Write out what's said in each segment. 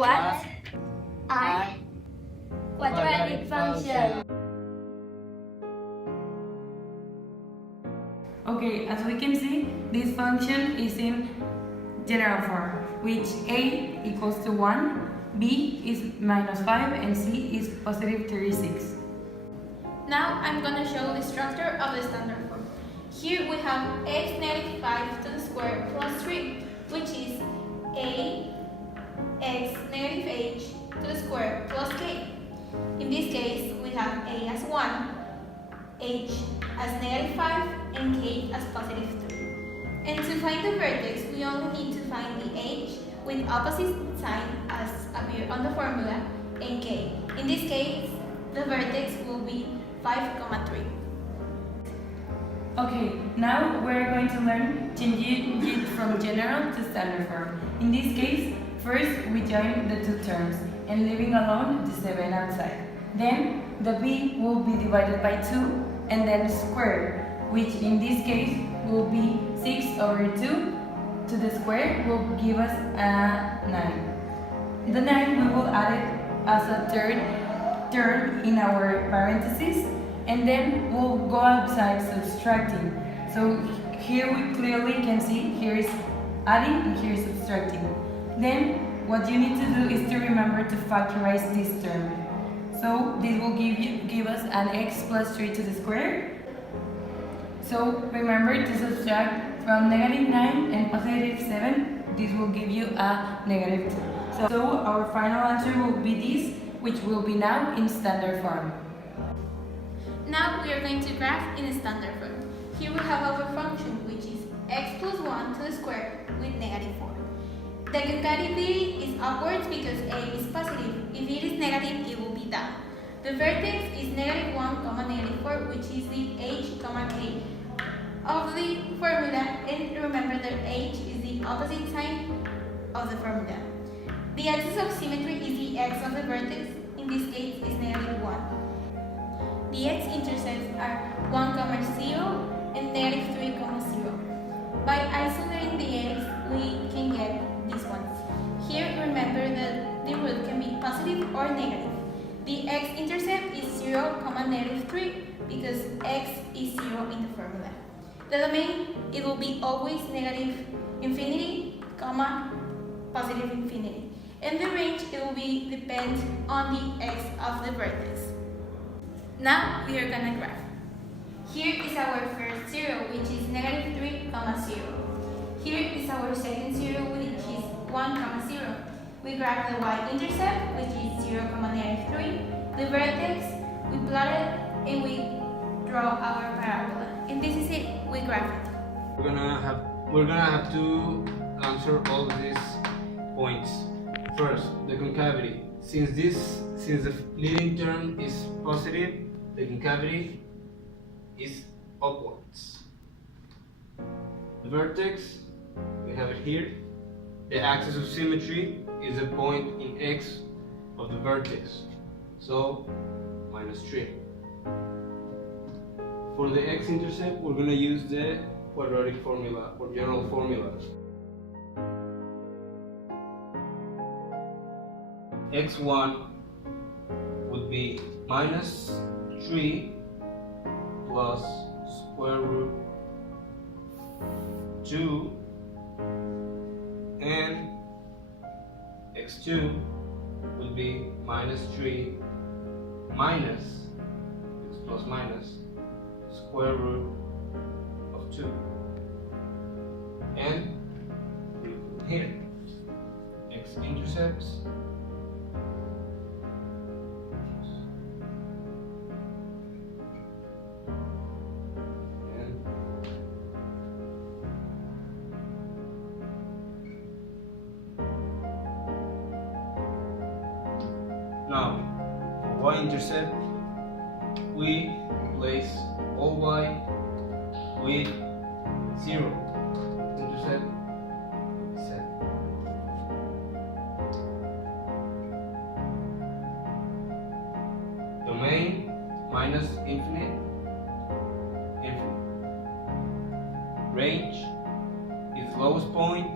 What are quadratic functions? Okay, as we can see, this function is in general form, which a equals to 1, b is -5, and c is positive 36. Now I'm going to show the structure of the standard form. Here we have x negative 5 to the square plus 3, which is a x negative h to the square plus k. In this case, we have a as 1, h as negative 5, and k as positive 3. And to find the vertex, we only need to find the h with opposite sign as appear on the formula, and k. In this case, the vertex will be 5,3. Okay, now we're going to learn changing it from general to standard form. In this case, first we join the two terms and leaving alone the 7 outside. Then the b will be divided by 2 and then squared, which in this case will be 6 over 2 to the square will give us a 9. The 9 we will add it as a third term in our parentheses, and then we'll go outside subtracting. So here we clearly can see here is adding and here is subtracting. Then what you need to do is to remember to factorize this term. So this will give us an x plus 3 to the square. So remember to subtract from negative 9 and positive 7. This will give you a negative 2. So our final answer will be this, which will be now in standard form. Now we are going to graph in standard form. Here we have our function, which is x plus 1 to the square with negative 4. The concatenability is upwards because a is positive. If it is negative, it will be down. The vertex is negative 1, negative 4, which is the h, k of the formula, and remember that h is the opposite sign of the formula. The axis of symmetry is the x of the vertex, in this case is negative 1. The x-intercepts are 1, 0 and negative 3, 0. By isolating the x, we can get these ones. Here, remember that the root can be positive or negative. The x-intercept is 0, negative 3 because x is 0 in the formula. The domain, it will be always negative infinity, positive infinity. And the range, it will be depend on the x of the vertex. Now we are gonna graph. Here is our first zero, which is negative 3, 0. Here is our second zero, which is 1, 0. We graph the y-intercept, which is 0, negative 3. The vertex, we plot it, and we draw our parabola. And this is it. We graph it. We're gonna have to answer all of these points. First, the concavity. Since the leading term is positive, the concavity is upwards. The vertex, we have it here. The axis of symmetry is a point in x of the vertex, so -3. For the x-intercept, we're going to use the quadratic formula or general formula. x1 would be -3 plus square root 2, and x2 would be -3 minus x plus minus square root of 2, and here x-intercepts Now, for y-intercept, we replace all y with 0. Intercept set. Domain minus infinite, infinite. Range is lowest point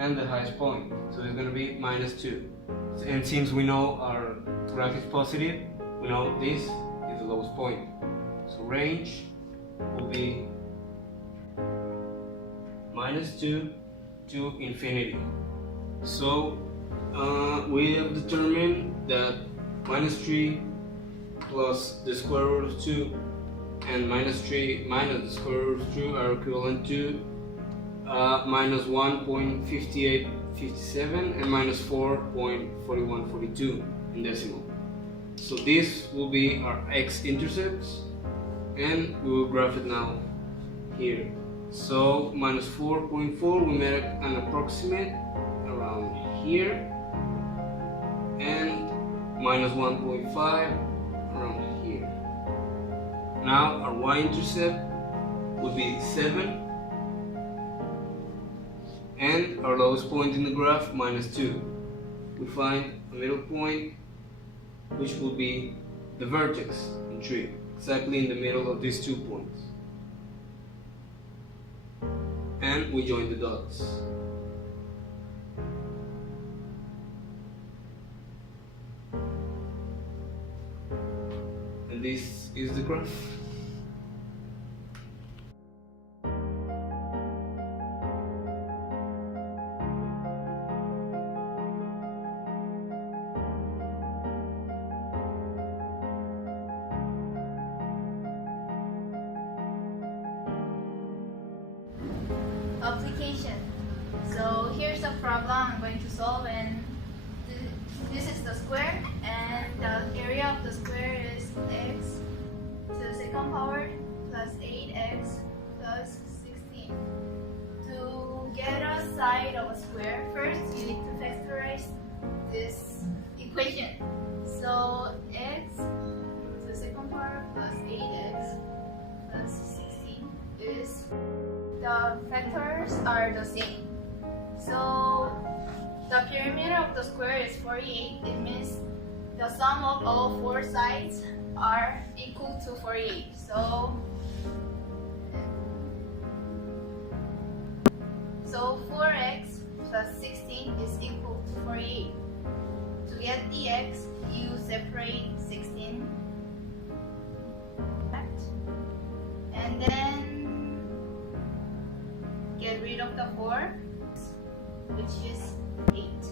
and the highest point. So it's going to be -2. And since we know our graph is positive, we know this is the lowest point. So range will be -2 to infinity. So we have determined that -3 plus the square root of 2 and -3 minus the square root of 2 are equivalent to -1.5857 and -4.4142 in decimal. So this will be our x-intercepts, and we will graph it now here. So -4.4 we made an approximate around here, and -1.5 around here. Now our y-intercept would be 7, and our lowest point in the graph, -2. We find a middle point, which will be the vertex in 3, exactly in the middle of these 2 points. And we join the dots. And this is the graph. Application. So here's a problem I'm going to solve, and this is the square, and the area of the square is x to the second power plus 8x plus 16. To get a side of a square, first you need to factorize this equation. So x to the second power plus 8x plus 16 is, the factors are the same. So the perimeter of the square is 48. It means the sum of all 4 sides are equal to 48. So 4x plus 16 is equal to 48. To get the x, you separate 16, and then get rid of the 4, which is 8.